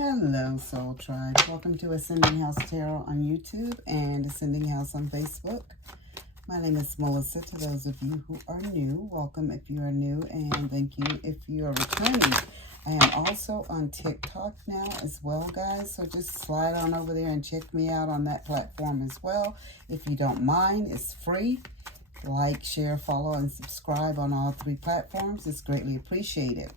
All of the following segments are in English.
Hello, Soul Tribe. Welcome to Ascending House Tarot on YouTube and Ascending House on Facebook. My name is Melissa. To those of you who are new, welcome if you are new, and thank you if you are returning. I am also on TikTok now as well, guys, so just slide on over there and check me out on that platform as well. If you don't mind, it's free. Like, share, follow, and subscribe on all three platforms. It's greatly appreciated.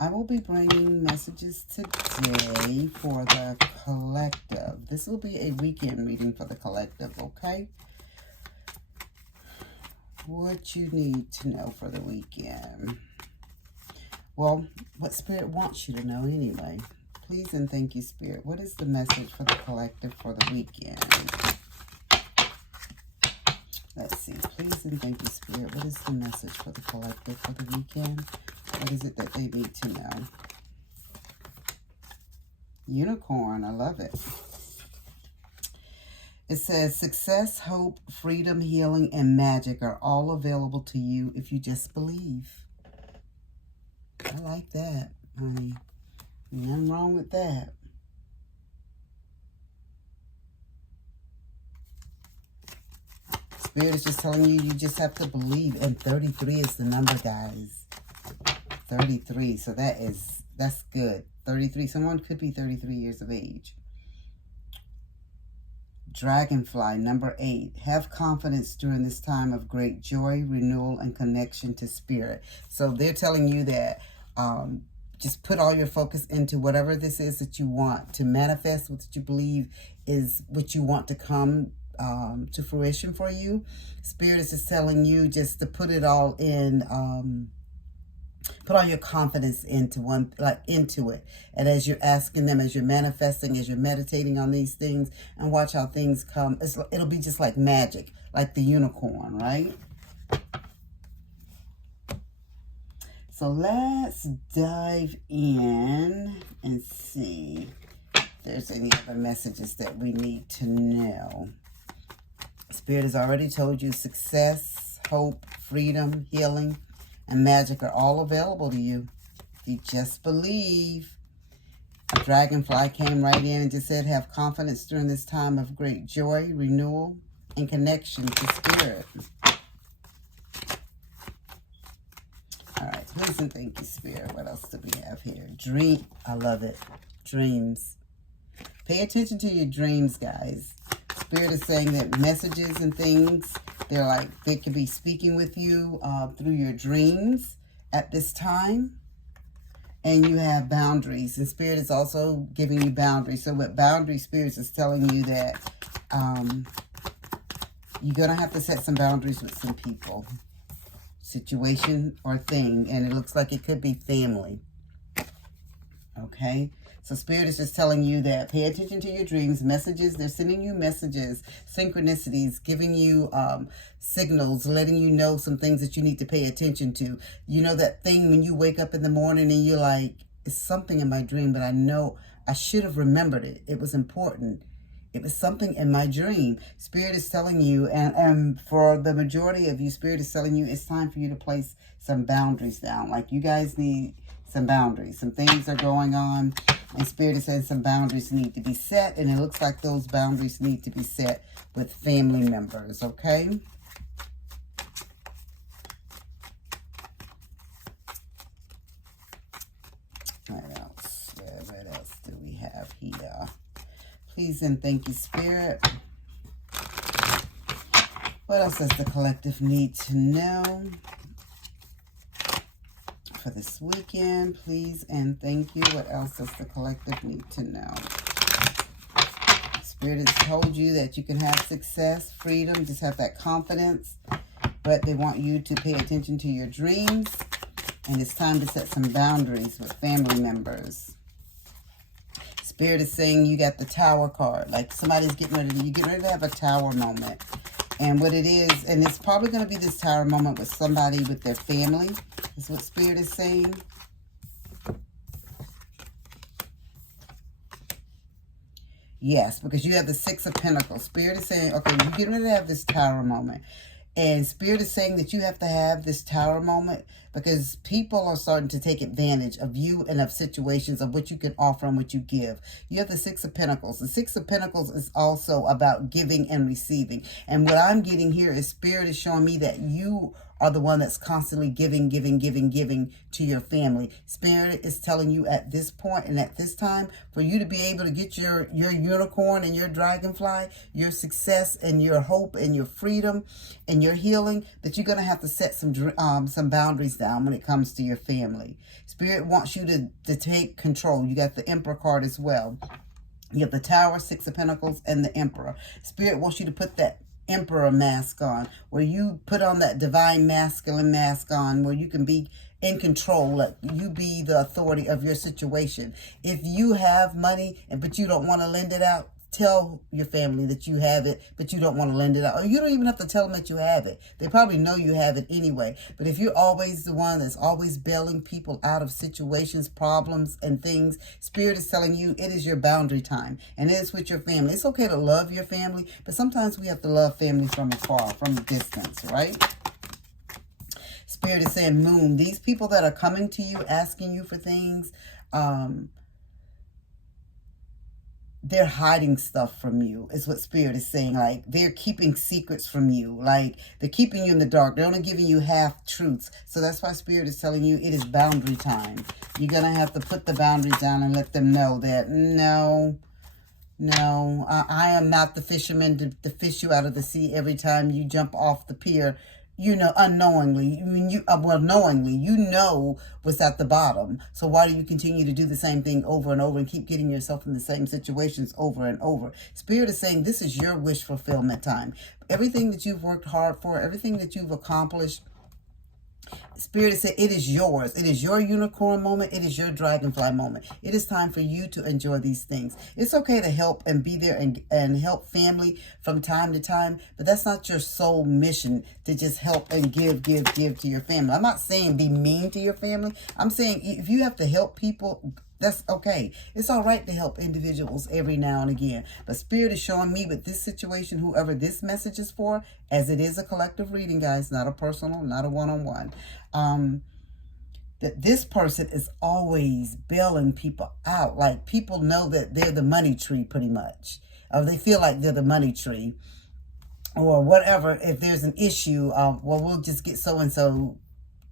I will be bringing messages today for the collective. This will be a weekend reading for the collective, okay? What you need to know for the weekend. Well, what Spirit wants you to know anyway. Please and thank you, Spirit. What is the message for the collective for the weekend? Let's see. Please and thank you, Spirit. What is the message for the collective for the weekend? What is it that they need to know? Unicorn. I love it. It says, success, hope, freedom, healing, and magic are all available to you if you just believe. I like that, honey. Nothing wrong with that. Spirit is just telling you, you just have to believe. And 33 is the number, guys. 33. So that's good. 33. Someone could be 33 years of age. Dragonfly, number 8. Have confidence during this time of great joy, renewal, and connection to Spirit. So they're telling you that just put all your focus into whatever this is that you want to manifest, what you believe is what you want to come to fruition for you. Spirit is just telling you just to put it all in, put all your confidence into it. And as you're asking them, as you're manifesting, as you're meditating on these things, and watch how things come, it'll be just like magic, like the unicorn, right? So let's dive in and see if there's any other messages that we need to know. Spirit has already told you success, hope, freedom, healing, and magic are all available to you. You just believe. A dragonfly came right in and just said, have confidence during this time of great joy, renewal, and connection to Spirit. All right, please and thank you, Spirit. What else do we have here? Dream. I love it. Dreams. Pay attention to your dreams, guys. Spirit is saying that messages and things, they could be speaking with you through your dreams at this time. And you have boundaries. And Spirit is also giving you boundaries. So what boundary Spirits is telling you that you're going to have to set some boundaries with some people, situation, or thing. And it looks like it could be family. Okay? So Spirit is just telling you that pay attention to your dreams, messages. They're sending you messages, synchronicities, giving you signals, letting you know some things that you need to pay attention to. You know that thing when you wake up in the morning and you're like, it's something in my dream, but I know I should have remembered it. It was important. It was something in my dream. Spirit is telling you, and for the majority of you, Spirit is telling you it's time for you to place some boundaries down. Like you guys need some boundaries. Some things are going on. And Spirit is saying some boundaries need to be set. And it looks like those boundaries need to be set with family members, okay? What else? What else do we have here? Please and thank you, Spirit. What else does the collective need to know for this weekend? Please and thank you. What else does the collective need to know? Spirit has told you that you can have success, freedom, just have that confidence, but they want you to pay attention to your dreams, and it's time to set some boundaries with family members. Spirit is saying you got the Tower card, like somebody's getting ready to have a Tower moment. And what it is, and it's probably going to be this Tower moment with somebody with their family, is what Spirit is saying. Yes, because you have the Six of Pentacles. Spirit is saying, okay, you're getting ready to have this Tower moment. And Spirit is saying that you have to have this tower moment because people are starting to take advantage of you and of situations of what you can offer and what you give. You have the Six of Pentacles. The Six of Pentacles is also about giving and receiving. And what I'm getting here is Spirit is showing me that you are the one that's constantly giving to your family. Spirit is telling you at this point and at this time, for you to be able to get your unicorn and your dragonfly, your success and your hope and your freedom and your healing, that you're going to have to set some boundaries down when it comes to your family. Spirit wants you to take control. You got the Emperor card as well. You have the Tower, Six of Pentacles, and the Emperor. Spirit wants you to put that Emperor mask on, where you put on that divine masculine mask on, where you can be in control, like you be the authority of your situation. If you have money but you don't want to lend it out, tell your family that you have it, but you don't want to lend it out. Or you don't even have to tell them that you have it. They probably know you have it anyway. But if you're always the one that's always bailing people out of situations, problems, and things, Spirit is telling you it is your boundary time. And it is with your family. It's okay to love your family, but sometimes we have to love family from afar, from a distance, right? Spirit is saying, Moon, these people that are coming to you, asking you for things, they're hiding stuff from you, is what Spirit is saying. Like, they're keeping secrets from you. Like, they're keeping you in the dark. They're only giving you half-truths. So that's why Spirit is telling you it is boundary time. You're going to have to put the boundaries down and let them know that, no, I am not the fisherman to fish you out of the sea every time you jump off the pier. You know, unknowingly, knowingly, you know what's at the bottom. So why do you continue to do the same thing over and over and keep getting yourself in the same situations over and over? Spirit is saying this is your wish fulfillment time. Everything that you've worked hard for, everything that you've accomplished, Spirit said it is yours. It is your unicorn moment. It is your dragonfly moment. It is time for you to enjoy these things. It's okay to help and be there and help family from time to time, but that's not your sole mission, to just help and give to your family. I'm not saying be mean to your family. I'm saying if you have to help people, that's okay. It's all right to help individuals every now and again. But Spirit is showing me with this situation, whoever this message is for, as it is a collective reading, guys, not a personal, not a one-on-one, that this person is always bailing people out. Like, people know that they're the money tree pretty much. Or they feel like they're the money tree. Or whatever, if there's an issue, well, we'll just get so-and-so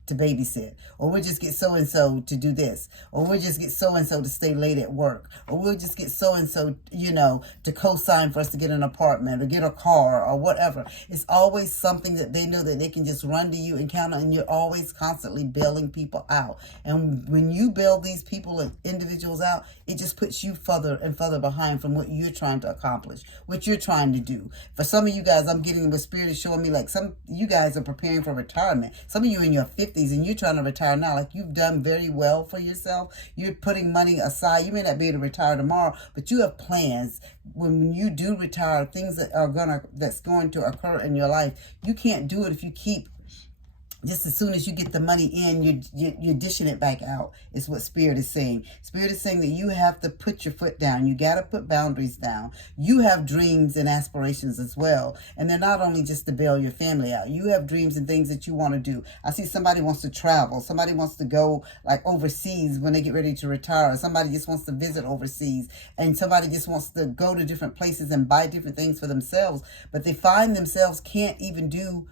to babysit, or we'll just get so-and-so to do this, or we'll just get so-and-so to stay late at work, or we'll just get so-and-so, you know, to co-sign for us to get an apartment or get a car or whatever. It's always something that they know that they can just run to you and count on, and you're always constantly bailing people out. And when you bail these people and individuals out, it just puts you further and further behind from what you're trying to accomplish, what you're trying to do. For some of you guys, I'm getting what Spirit is showing me, like some you guys are preparing for retirement. Some of you in your 50s, and you're trying to retire now. Like, you've done very well for yourself. You're putting money aside. You may not be able to retire tomorrow, but you have plans. When you do retire, things that's going to occur in your life, you can't do it if you keep, just as soon as you get the money in, you're dishing it back out, is what Spirit is saying. Spirit is saying that you have to put your foot down. You got to put boundaries down. You have dreams and aspirations as well. And they're not only just to bail your family out. You have dreams and things that you want to do. I see somebody wants to travel. Somebody wants to go like overseas when they get ready to retire. Somebody just wants to visit overseas. And somebody just wants to go to different places and buy different things for themselves. But they find themselves can't even do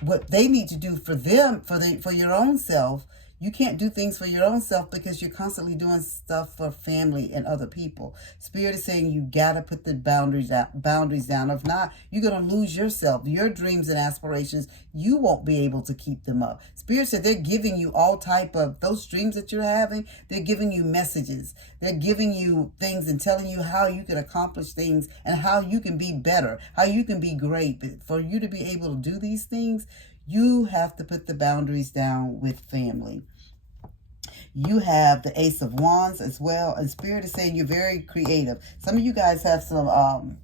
what they need to do for them, for your own self. You can't do things for your own self because you're constantly doing stuff for family and other people. Spirit is saying you got to put the boundaries down. If not, you're going to lose yourself. Your dreams and aspirations, you won't be able to keep them up. Spirit said they're giving you all type of, those dreams that you're having, they're giving you messages. They're giving you things and telling you how you can accomplish things and how you can be better, how you can be great. But for you to be able to do these things, you have to put the boundaries down with family. You have the Ace of Wands as well. And Spirit is saying you're very creative. Some of you guys have some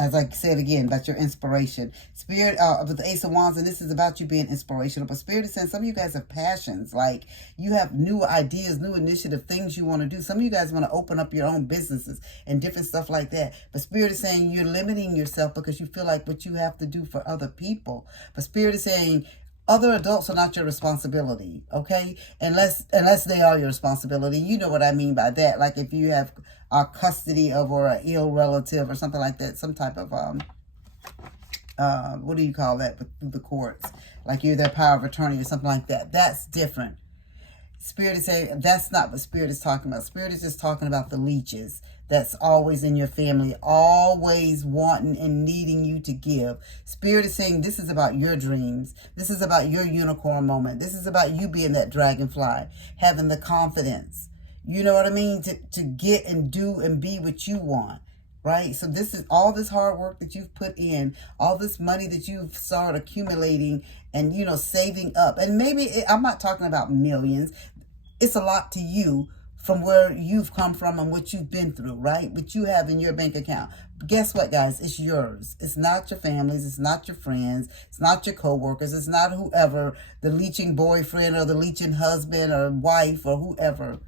as I said again, about your inspiration. Spirit, with the Ace of Wands, and this is about you being inspirational. But Spirit is saying some of you guys have passions. Like, you have new ideas, new initiative, things you want to do. Some of you guys want to open up your own businesses and different stuff like that. But Spirit is saying you're limiting yourself because you feel like what you have to do for other people. But Spirit is saying other adults are not your responsibility, okay? Unless they are your responsibility. You know what I mean by that. Like if you have custody of or an ill relative or something like that, some type of, what do you call that through the courts? Like you're their power of attorney or something like that. That's different. Spirit is saying that's not what Spirit is talking about. Spirit is just talking about the leeches that's always in your family, always wanting and needing you to give. Spirit is saying this is about your dreams. This is about your unicorn moment. This is about you being that dragonfly, having the confidence, you know what I mean, to get and do and be what you want. Right? So this is all this hard work that you've put in, all this money that you've started accumulating and, you know, saving up. And maybe, I'm not talking about millions. It's a lot to you from where you've come from and what you've been through, right? What you have in your bank account. But guess what, guys? It's yours. It's not your family's. It's not your friends. It's not your coworkers. It's not whoever, the leeching boyfriend or the leeching husband or wife or whoever.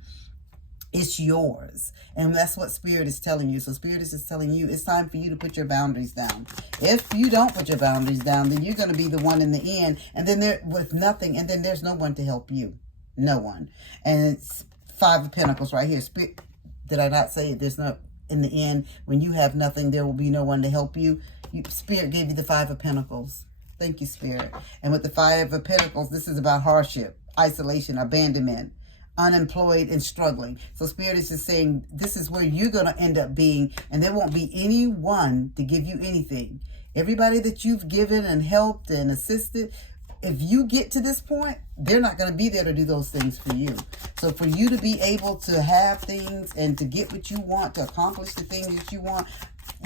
It's yours. And that's what Spirit is telling you. So Spirit is just telling you it's time for you to put your boundaries down. If you don't put your boundaries down, then you're going to be the one in the end. And then there with nothing. And then there's no one to help you. No one. And it's Five of Pentacles right here. Spirit, did I not say it? There's no, in the end, when you have nothing, there will be no one to help you. Spirit gave you the Five of Pentacles. Thank you, Spirit. And with the Five of Pentacles, this is about hardship, isolation, abandonment, unemployed and struggling. So Spirit is just saying this is where you're going to end up being, and there won't be anyone to give you anything. Everybody that you've given and helped and assisted, if you get to this point, they're not going to be there to do those things for you. So for you to be able to have things and to get what you want, to accomplish the things that you want,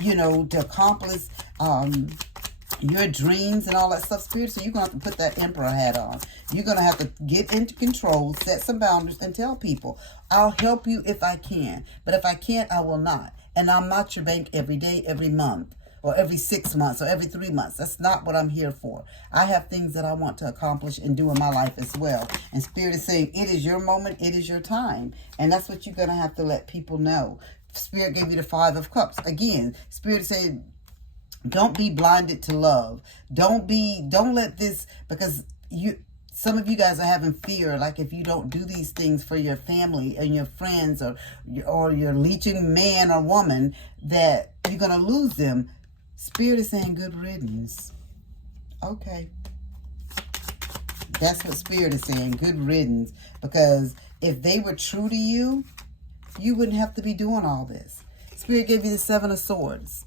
you know, to accomplish your dreams and all that stuff, Spirit, so you're going to have to put that emperor hat on. You're going to have to get into control, set some boundaries, and tell people, I'll help you if I can. But if I can't, I will not. And I'm not your bank every day, every month, or every 6 months, or every 3 months. That's not what I'm here for. I have things that I want to accomplish and do in my life as well. And Spirit is saying, it is your moment, it is your time. And that's what you're going to have to let people know. Spirit gave you the Five of Cups. Again, Spirit is saying, don't be blinded to love. Don't let this, because some of you guys are having fear, like if you don't do these things for your family and your friends or your leeching man or woman, that you're going to lose them. Spirit is saying good riddance. Okay. That's what Spirit is saying, good riddance. Because if they were true to you, you wouldn't have to be doing all this. Spirit gave you the Seven of Swords.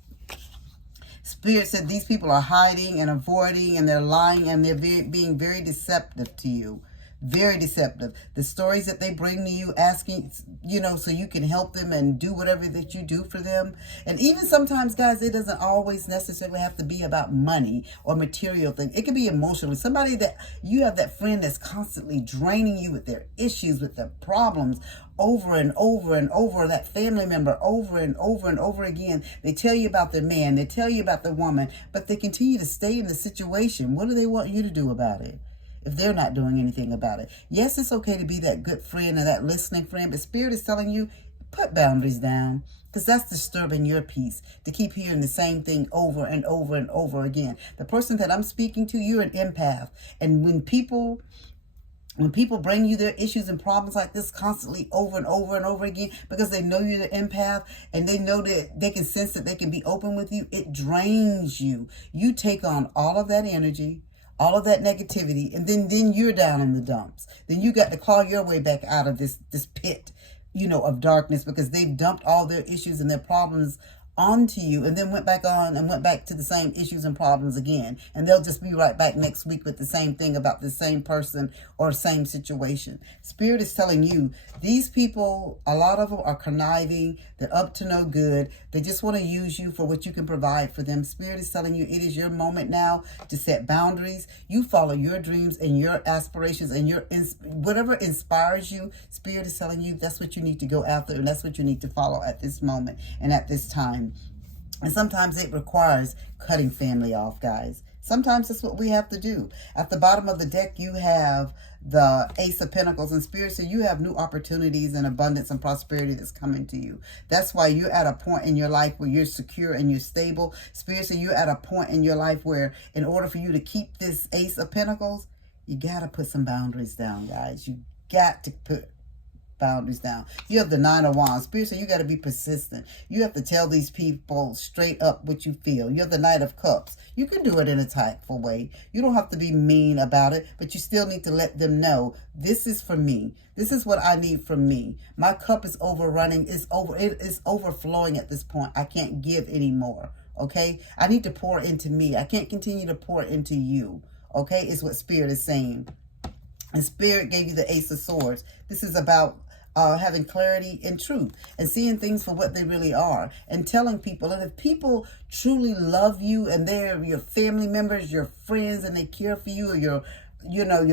Spirit said these people are hiding and avoiding and they're lying and they're being very deceptive to you. Very deceptive. The stories that they bring to you, asking, you know, so you can help them and do whatever that you do for them. And even sometimes, guys, it doesn't always necessarily have to be about money or material things. It can be emotional. Somebody that you have, that friend that's constantly draining you with their issues, with their problems, over and over and over, that family member over and over and over again. They tell you about their man, they tell you about the woman, but they continue to stay in the situation. What do they want you to do about it if they're not doing anything about it? Yes, it's okay to be that good friend or that listening friend, but Spirit is telling you, put boundaries down, because that's disturbing your peace to keep hearing the same thing over and over and over again. The person that I'm speaking to, you're an empath. And when people bring you their issues and problems like this constantly over and over and over again, because they know you're the empath and they know that they can sense that they can be open with you, it drains you. You take on all of that energy, all of that negativity, and then you're down in the dumps. Then you got to claw your way back out of this pit, you know, of darkness, because they've dumped all their issues and their problems onto you and then went back to the same issues and problems again. And they'll just be right back next week with the same thing about the same person or same situation. Spirit is telling you, these people, a lot of them are conniving. They're up to no good. They just want to use you for what you can provide for them. Spirit is telling you it is your moment now to set boundaries. You follow your dreams and your aspirations and your whatever inspires you. Spirit is telling you that's what you need to go after, and that's what you need to follow at this moment and at this time. And sometimes it requires cutting family off, guys. Sometimes that's what we have to do. At the bottom of the deck, you have the Ace of Pentacles and Spirit. So you have new opportunities and abundance and prosperity that's coming to you. That's why you're at a point in your life where you're secure and you're stable. Spirit, so you're at a point in your life where in order for you to keep this Ace of Pentacles, you got to put some boundaries down, guys. You got to put boundaries down. You have the Nine of Wands. Spirit, so you got to be persistent. You have to tell these people straight up what you feel. You have the Knight of Cups. You can do it in a tactful way. You don't have to be mean about it, but you still need to let them know, this is for me. This is what I need from me. My cup is overrunning. It is overflowing at this point. I can't give anymore. Okay? I need to pour into me. I can't continue to pour into you. Okay? Is what Spirit is saying. And Spirit gave you the Ace of Swords. This is about having clarity and truth and seeing things for what they really are and telling people. And if people truly love you and they're your family members, your friends, and they care for you, or your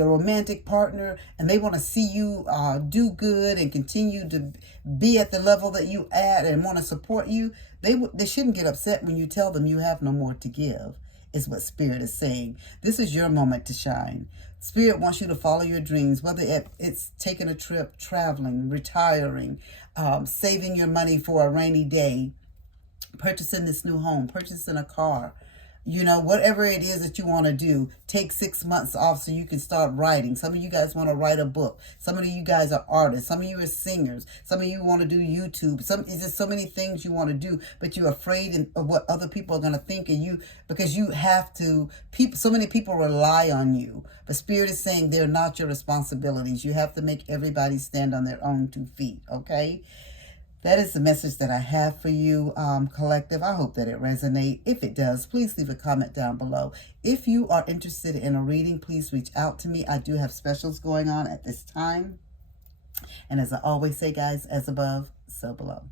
romantic partner, and they want to see you do good and continue to be at the level that you at and want to support you, they shouldn't get upset when you tell them you have no more to give, is what Spirit is saying. This is your moment to shine. Spirit wants you to follow your dreams, whether it's taking a trip, traveling, retiring, saving your money for a rainy day, purchasing this new home, purchasing a car. Whatever it is that you want to do, take 6 months off so you can start writing. Some of you guys want to write a book. Some of you guys are artists. Some of you are singers. Some of you want to do YouTube. It's just so many things you want to do, but you're afraid of what other people are going to think of you because you have to. So many people rely on you. But Spirit is saying they're not your responsibilities. You have to make everybody stand on their own 2 feet, okay? That is the message that I have for you, collective. I hope that it resonates. If it does, please leave a comment down below. If you are interested in a reading, please reach out to me. I do have specials going on at this time. And as I always say, guys, as above, so below.